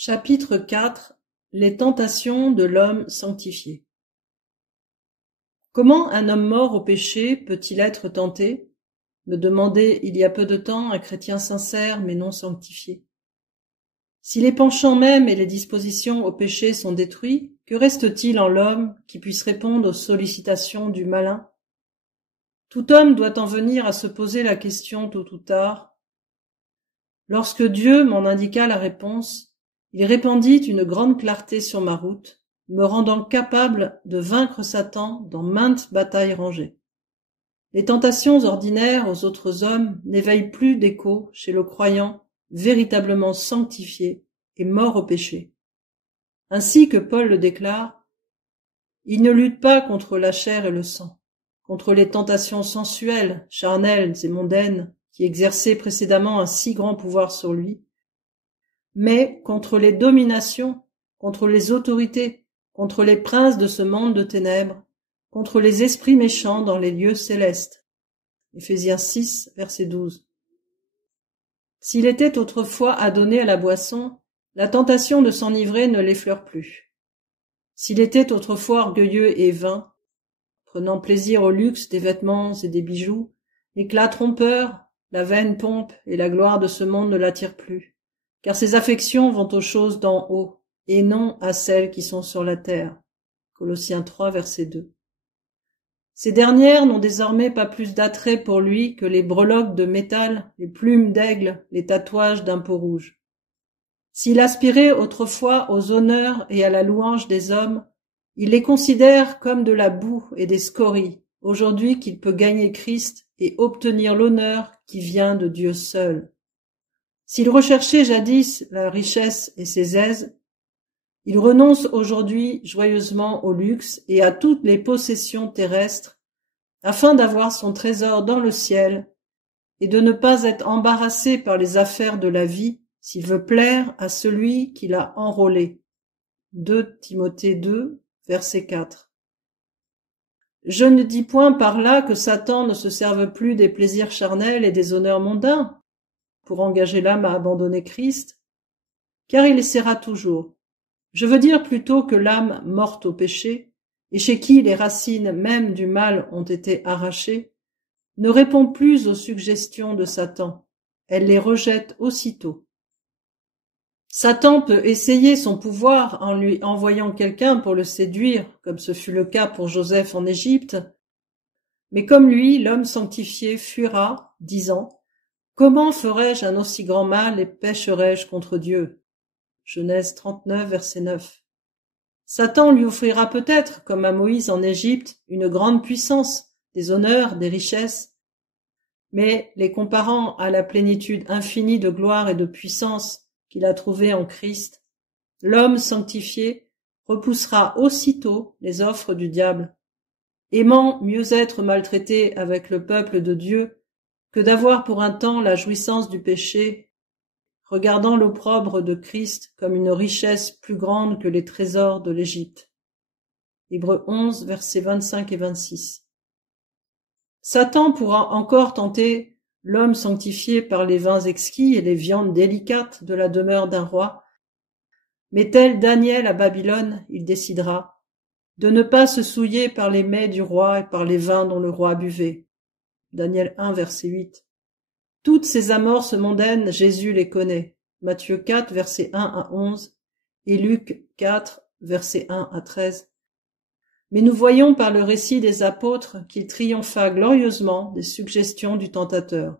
Chapitre 4 Les tentations de l'homme sanctifié. Comment un homme mort au péché peut-il être tenté? Me demandait il y a peu de temps un chrétien sincère mais non sanctifié. Si les penchants mêmes et les dispositions au péché sont détruits, que reste-t-il en l'homme qui puisse répondre aux sollicitations du malin? Tout homme doit en venir à se poser la question tôt ou tard. Lorsque Dieu m'en indiqua la réponse, il répandit une grande clarté sur ma route, me rendant capable de vaincre Satan dans maintes batailles rangées. Les tentations ordinaires aux autres hommes n'éveillent plus d'écho chez le croyant véritablement sanctifié et mort au péché. Ainsi que Paul le déclare, il ne lutte pas contre la chair et le sang, contre les tentations sensuelles, charnelles et mondaines qui exerçaient précédemment un si grand pouvoir sur lui, mais contre les dominations, contre les autorités, contre les princes de ce monde de ténèbres, contre les esprits méchants dans les lieux célestes. Éphésiens 6, verset 12. S'il était autrefois adonné à la boisson, la tentation de s'enivrer ne l'effleure plus. S'il était autrefois orgueilleux et vain, prenant plaisir au luxe des vêtements et des bijoux, l'éclat trompeur, la vaine pompe et la gloire de ce monde ne l'attirent plus, car ses affections vont aux choses d'en haut, et non à celles qui sont sur la terre. Colossiens 3, verset 2. Ces dernières n'ont désormais pas plus d'attrait pour lui que les breloques de métal, les plumes d'aigle, les tatouages d'un peau rouge. S'il aspirait autrefois aux honneurs et à la louange des hommes, il les considère comme de la boue et des scories, aujourd'hui qu'il peut gagner Christ et obtenir l'honneur qui vient de Dieu seul. S'il recherchait jadis la richesse et ses aises, il renonce aujourd'hui joyeusement au luxe et à toutes les possessions terrestres, afin d'avoir son trésor dans le ciel et de ne pas être embarrassé par les affaires de la vie s'il veut plaire à celui qui l'a enrôlé. 2 Timothée 2, verset 4. Je ne dis point par là que Satan ne se serve plus des plaisirs charnels et des honneurs mondains pour engager l'âme à abandonner Christ, car il essaiera toujours. Je veux dire plutôt que l'âme morte au péché, et chez qui les racines même du mal ont été arrachées, ne répond plus aux suggestions de Satan, elle les rejette aussitôt. Satan peut essayer son pouvoir en lui envoyant quelqu'un pour le séduire, comme ce fut le cas pour Joseph en Égypte, mais comme lui, l'homme sanctifié fuira, disant « Comment ferais-je un aussi grand mal et pécherais-je contre Dieu ?» Genèse 39, verset 9. Satan lui offrira peut-être, comme à Moïse en Égypte, une grande puissance, des honneurs, des richesses, mais les comparant à la plénitude infinie de gloire et de puissance qu'il a trouvée en Christ, l'homme sanctifié repoussera aussitôt les offres du diable, aimant mieux être maltraité avec le peuple de Dieu que d'avoir pour un temps la jouissance du péché, regardant l'opprobre de Christ comme une richesse plus grande que les trésors de l'Égypte. Hébreux 11, versets 25 et 26. Satan pourra encore tenter l'homme sanctifié par les vins exquis et les viandes délicates de la demeure d'un roi, mais tel Daniel à Babylone, il décidera de ne pas se souiller par les mets du roi et par les vins dont le roi buvait. Daniel 1, verset 8. Toutes ces amorces mondaines, Jésus les connaît. Matthieu 4, versets 1 à 11 et Luc 4, versets 1 à 13. Mais nous voyons par le récit des apôtres qu'il triompha glorieusement des suggestions du tentateur.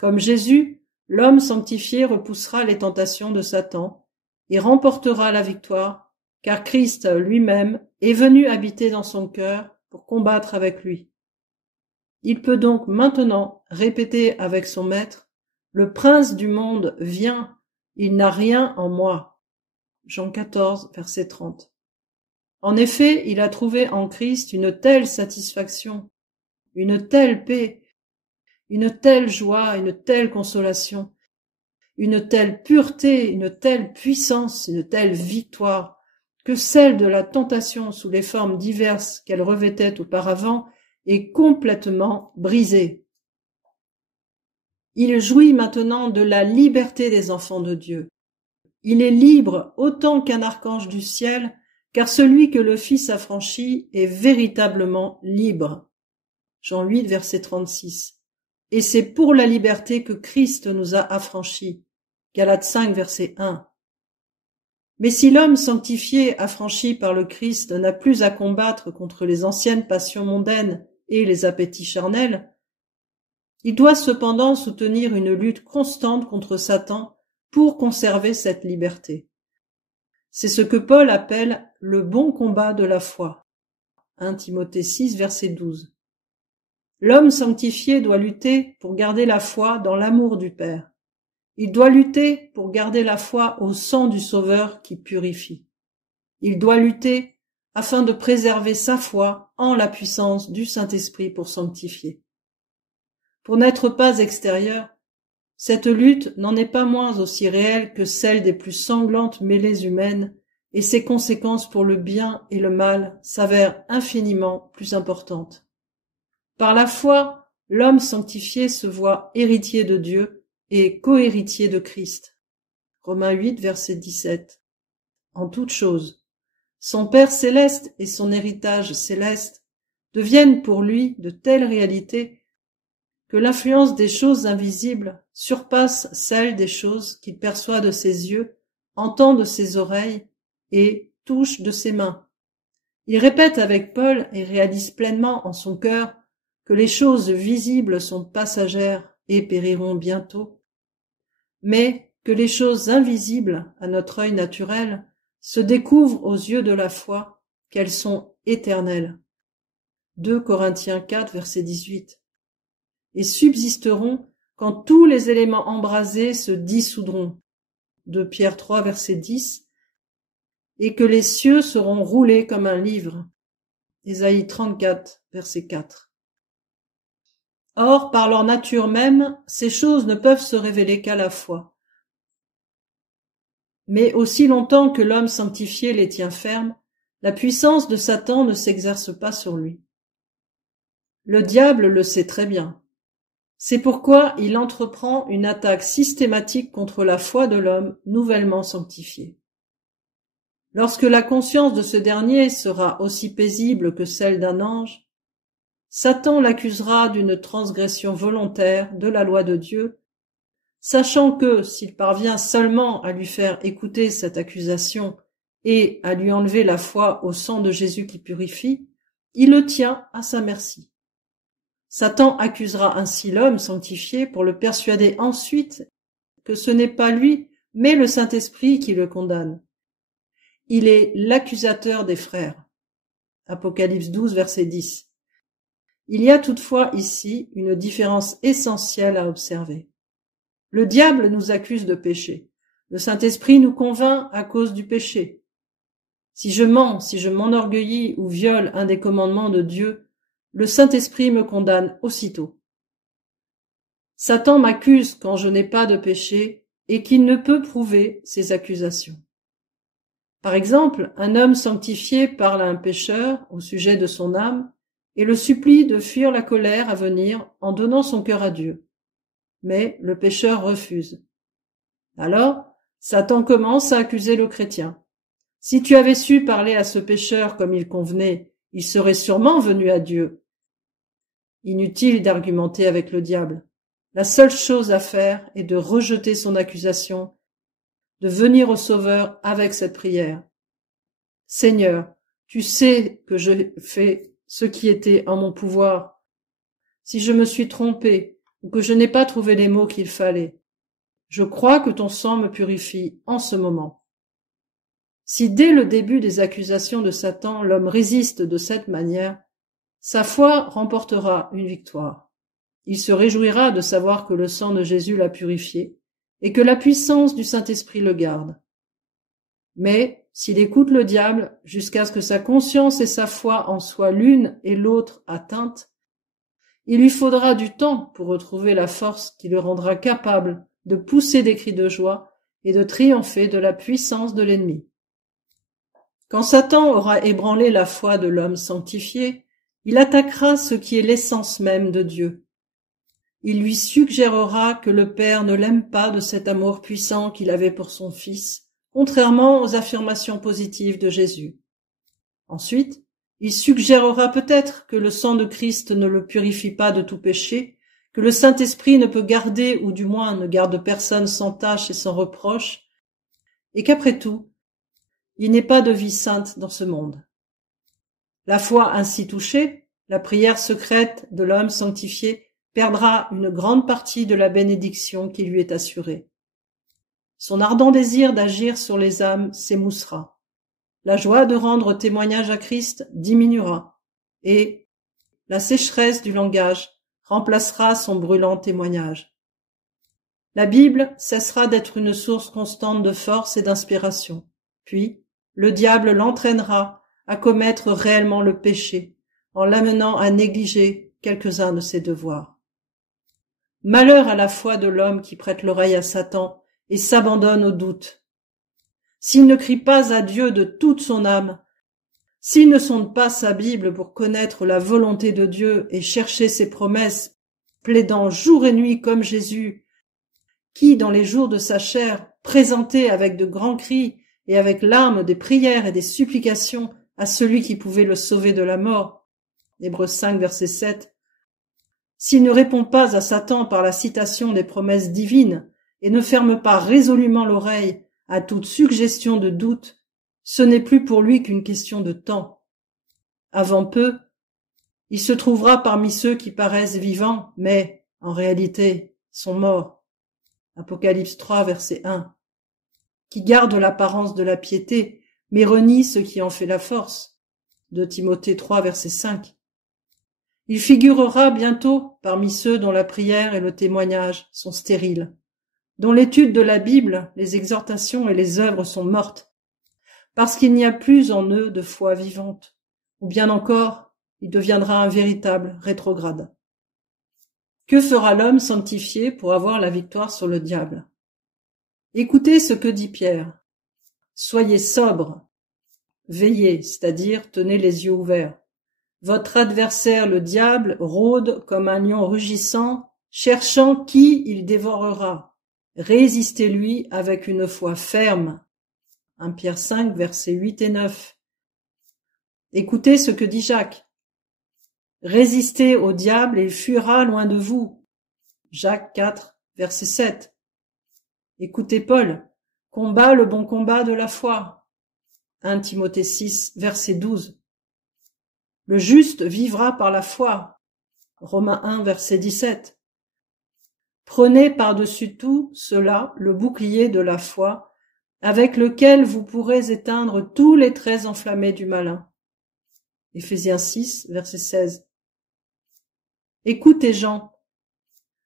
Comme Jésus, l'homme sanctifié repoussera les tentations de Satan et remportera la victoire, car Christ lui-même est venu habiter dans son cœur pour combattre avec lui. Il peut donc maintenant répéter avec son maître « Le prince du monde vient, il n'a rien en moi ». Jean 14, verset 30. En effet, il a trouvé en Christ une telle satisfaction, une telle paix, une telle joie, une telle consolation, une telle pureté, une telle puissance, une telle victoire, que celle de la tentation sous les formes diverses qu'elle revêtait auparavant est complètement brisée. Il jouit maintenant de la liberté des enfants de Dieu. il est libre autant qu'un archange du ciel, car celui que le Fils a franchi est véritablement libre. Jean 8, verset 36. Et c'est pour la liberté que Christ nous a affranchis. Galates 5, verset 1. Mais si l'homme sanctifié, affranchi par le Christ, n'a plus à combattre contre les anciennes passions mondaines et les appétits charnels, il doit cependant soutenir une lutte constante contre Satan pour conserver cette liberté. C'est ce que Paul appelle le bon combat de la foi. 1 Timothée 6, verset 12. L'homme sanctifié doit lutter pour garder la foi dans l'amour du Père. Il doit lutter pour garder la foi au sang du Sauveur qui purifie. Il doit lutter afin de préserver sa foi en la puissance du Saint-Esprit pour sanctifier. Pour n'être pas extérieur, cette lutte n'en est pas moins aussi réelle que celle des plus sanglantes mêlées humaines, et ses conséquences pour le bien et le mal s'avèrent infiniment plus importantes. Par la foi, l'homme sanctifié se voit héritier de Dieu et cohéritier de Christ. Romains 8, verset 17. En toute chose, son Père céleste et son héritage céleste deviennent pour lui de telles réalités que l'influence des choses invisibles surpasse celle des choses qu'il perçoit de ses yeux, entend de ses oreilles et touche de ses mains. Il répète avec Paul et réalise pleinement en son cœur que les choses visibles sont passagères et périront bientôt, mais que les choses invisibles à notre œil naturel se découvrent aux yeux de la foi, qu'elles sont éternelles. 2 Corinthiens 4, verset 18. Et subsisteront quand tous les éléments embrasés se dissoudront. 2 Pierre 3, verset 10. Et que les cieux seront roulés comme un livre. Ésaïe 34, verset 4. Or, par leur nature même, ces choses ne peuvent se révéler qu'à la foi. Mais aussi longtemps que l'homme sanctifié les tient fermes, la puissance de Satan ne s'exerce pas sur lui. Le diable le sait très bien. C'est pourquoi il entreprend une attaque systématique contre la foi de l'homme nouvellement sanctifié. Lorsque la conscience de ce dernier sera aussi paisible que celle d'un ange, Satan l'accusera d'une transgression volontaire de la loi de Dieu, sachant que, s'il parvient seulement à lui faire écouter cette accusation et à lui enlever la foi au sang de Jésus qui purifie, il le tient à sa merci. Satan accusera ainsi l'homme sanctifié pour le persuader ensuite que ce n'est pas lui, mais le Saint-Esprit qui le condamne. Il est l'accusateur des frères. Apocalypse 12, verset 10. Il y a toutefois ici une différence essentielle à observer. Le diable nous accuse de péché. Le Saint-Esprit nous convainc à cause du péché. Si je mens, si je m'enorgueillis ou viole un des commandements de Dieu, le Saint-Esprit me condamne aussitôt. Satan m'accuse quand je n'ai pas de péché et qu'il ne peut prouver ses accusations. Par exemple, un homme sanctifié parle à un pécheur au sujet de son âme et le supplie de fuir la colère à venir en donnant son cœur à Dieu. Mais le pécheur refuse. Alors, Satan commence à accuser le chrétien. Si tu avais su parler à ce pécheur comme il convenait, il serait sûrement venu à Dieu. Inutile d'argumenter avec le diable. La seule chose à faire est de rejeter son accusation, de venir au Sauveur avec cette prière. Seigneur, tu sais que je fais ce qui était en mon pouvoir. Si je me suis trompé ou que je n'ai pas trouvé les mots qu'il fallait, je crois que ton sang me purifie en ce moment. Si dès le début des accusations de Satan, l'homme résiste de cette manière, sa foi remportera une victoire. Il se réjouira de savoir que le sang de Jésus l'a purifié et que la puissance du Saint-Esprit le garde. Mais s'il écoute le diable jusqu'à ce que sa conscience et sa foi en soient l'une et l'autre atteintes, il lui faudra du temps pour retrouver la force qui le rendra capable de pousser des cris de joie et de triompher de la puissance de l'ennemi. Quand Satan aura ébranlé la foi de l'homme sanctifié, il attaquera ce qui est l'essence même de Dieu. Il lui suggérera que le Père ne l'aime pas de cet amour puissant qu'il avait pour son Fils, contrairement aux affirmations positives de Jésus. Ensuite, il suggérera peut-être que le sang de Christ ne le purifie pas de tout péché, que le Saint-Esprit ne peut garder, ou du moins ne garde personne sans tache et sans reproche, et qu'après tout, il n'est pas de vie sainte dans ce monde. La foi ainsi touchée, la prière secrète de l'homme sanctifié perdra une grande partie de la bénédiction qui lui est assurée. Son ardent désir d'agir sur les âmes s'émoussera. La joie de rendre témoignage à Christ diminuera, et la sécheresse du langage remplacera son brûlant témoignage. La Bible cessera d'être une source constante de force et d'inspiration. Puis, le diable l'entraînera à commettre réellement le péché, en l'amenant à négliger quelques-uns de ses devoirs. Malheur à la foi de l'homme qui prête l'oreille à Satan et s'abandonne au doute. S'il ne crie pas à Dieu de toute son âme, s'il ne sonde pas sa Bible pour connaître la volonté de Dieu et chercher ses promesses, plaidant jour et nuit comme Jésus, qui, dans les jours de sa chair, présentait avec de grands cris et avec larmes des prières et des supplications à celui qui pouvait le sauver de la mort. Hébreux 5, verset 7. S'il ne répond pas à Satan par la citation des promesses divines et ne ferme pas résolument l'oreille à toute suggestion de doute, ce n'est plus pour lui qu'une question de temps. Avant peu, il se trouvera parmi ceux qui paraissent vivants, mais, en réalité, sont morts. Apocalypse 3, verset 1. Qui gardent l'apparence de la piété, mais renient ce qui en fait la force. 2 Timothée 3, verset 5. Il figurera bientôt parmi ceux dont la prière et le témoignage sont stériles, dont l'étude de la Bible, les exhortations et les œuvres sont mortes, parce qu'il n'y a plus en eux de foi vivante, ou bien encore, il deviendra un véritable rétrograde. Que fera l'homme sanctifié pour avoir la victoire sur le diable? Écoutez ce que dit Pierre. Soyez sobres, veillez, c'est-à-dire tenez les yeux ouverts. Votre adversaire le diable rôde comme un lion rugissant, cherchant qui il dévorera. Résistez-lui avec une foi ferme. 1 Pierre 5, versets 8 et 9. Écoutez ce que dit Jacques. Résistez au diable et il fuira loin de vous. Jacques 4, verset 7. Écoutez Paul. Combat le bon combat de la foi. 1 Timothée 6, verset 12. Le juste vivra par la foi. Romains 1, verset 17. Prenez par-dessus tout cela le bouclier de la foi, avec lequel vous pourrez éteindre tous les traits enflammés du malin. Éphésiens 6, verset 16. Écoutez Jean.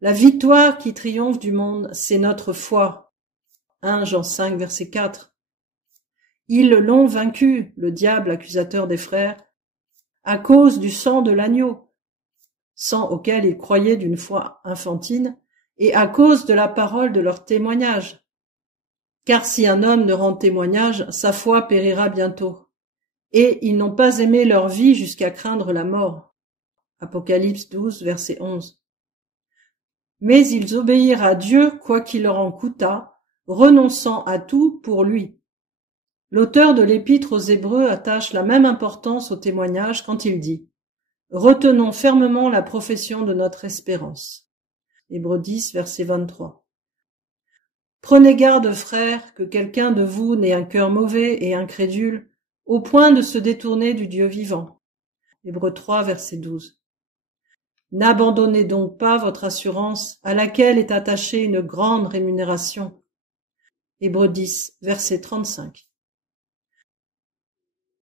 La victoire qui triomphe du monde, c'est notre foi. 1 Jean 5, verset 4. Ils l'ont vaincu, le diable accusateur des frères, à cause du sang de l'agneau, sang auquel ils croyaient d'une foi infantine, et à cause de la parole de leur témoignage. Car si un homme ne rend témoignage, sa foi périra bientôt. Et ils n'ont pas aimé leur vie jusqu'à craindre la mort. Apocalypse 12, verset 11. Mais ils obéirent à Dieu quoi qu'il leur en coûtât, renonçant à tout pour lui. L'auteur de l'Épître aux Hébreux attache la même importance au témoignage quand il dit « Retenons fermement la profession de notre espérance ». Hébreux 10, verset 23. Prenez garde, frères, que quelqu'un de vous n'ait un cœur mauvais et incrédule, au point de se détourner du Dieu vivant. Hébreux 3, verset 12. N'abandonnez donc pas votre assurance, à laquelle est attachée une grande rémunération. Hébreux 10, verset 35.